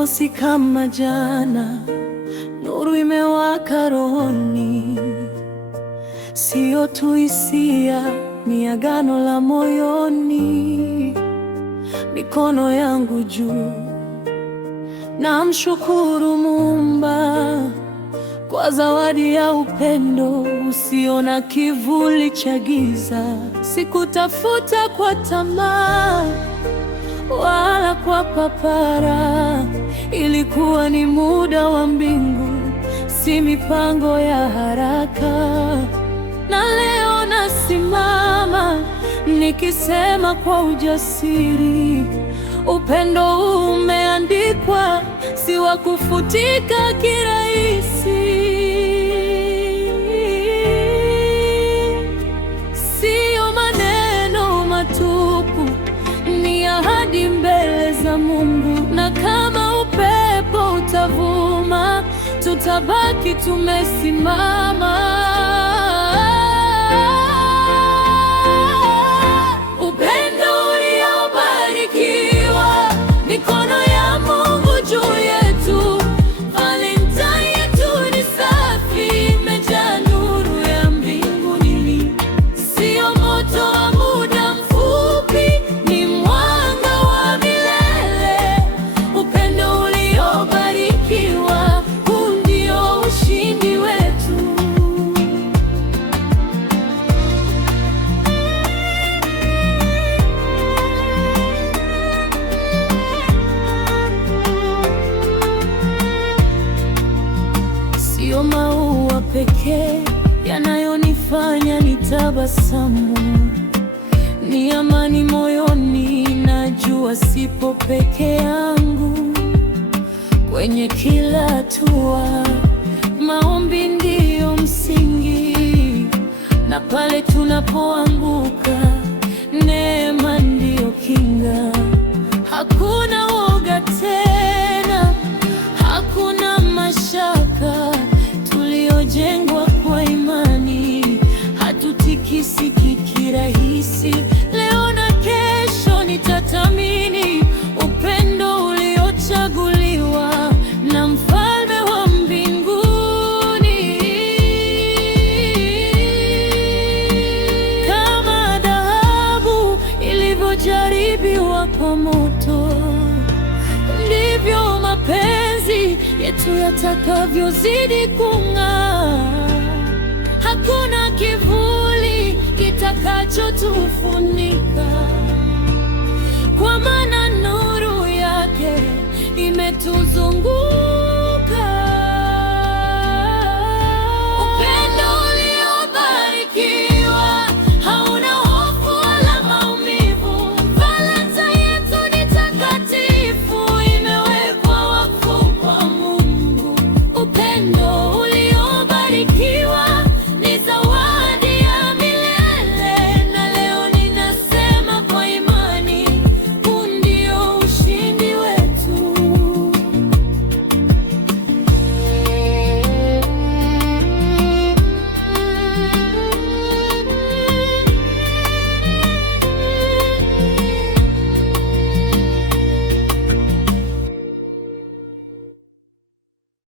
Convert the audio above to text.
Leo si kama jana, nuru imewaka rohoni. Sio tu hisia, ni agano la moyoni. Mikono yangu juu, namshukuru Muumba kwa zawadi ya upendo usio na kivuli cha giza. Sikutafuta kwa tamaa wala kwa papara, ilikuwa ni muda wa mbingu, si mipango ya haraka. Na leo nasimama nikisema kwa ujasiri, upendo huu umeandikwa, si wa kufutika kirahisi. Sio maneno matupu, ni ahadi mbele za Mungu. Na kama upepo utavuma, tutabaki tumesimama. Mikono ya Mungu juu yetu, Valentine yetu ni safi, imejaa nuru ya mbinguni. Sio moto wa muda mfupi, ni mwanga wa milele. Upendo uliobarikiwa, huu ndio ushindi wetu. Sio maua pekee yanayonifanya nitabasamu, ni amani moyoni. Najua sipo peke yangu kwenye kila hatua. Maombi ndiyo msingi, na pale tunapoanguka, neema ndiyo kinga. Hakuna woga tena, hakuna mashaka. Tuliojengwa kwa imani, hatutikisiki kirahisi. Leo na kesho nitathamini upendo uliochaguliwa na Mfalme wa mbinguni. Kama dhahabu ilivyojaribiwa kwa moto, ndivyo mapenzi yetu yatakavyozidi kung'aa. Hakuna kivuli kitakachotufunika, kwa maana nuru yake imetuzunguka.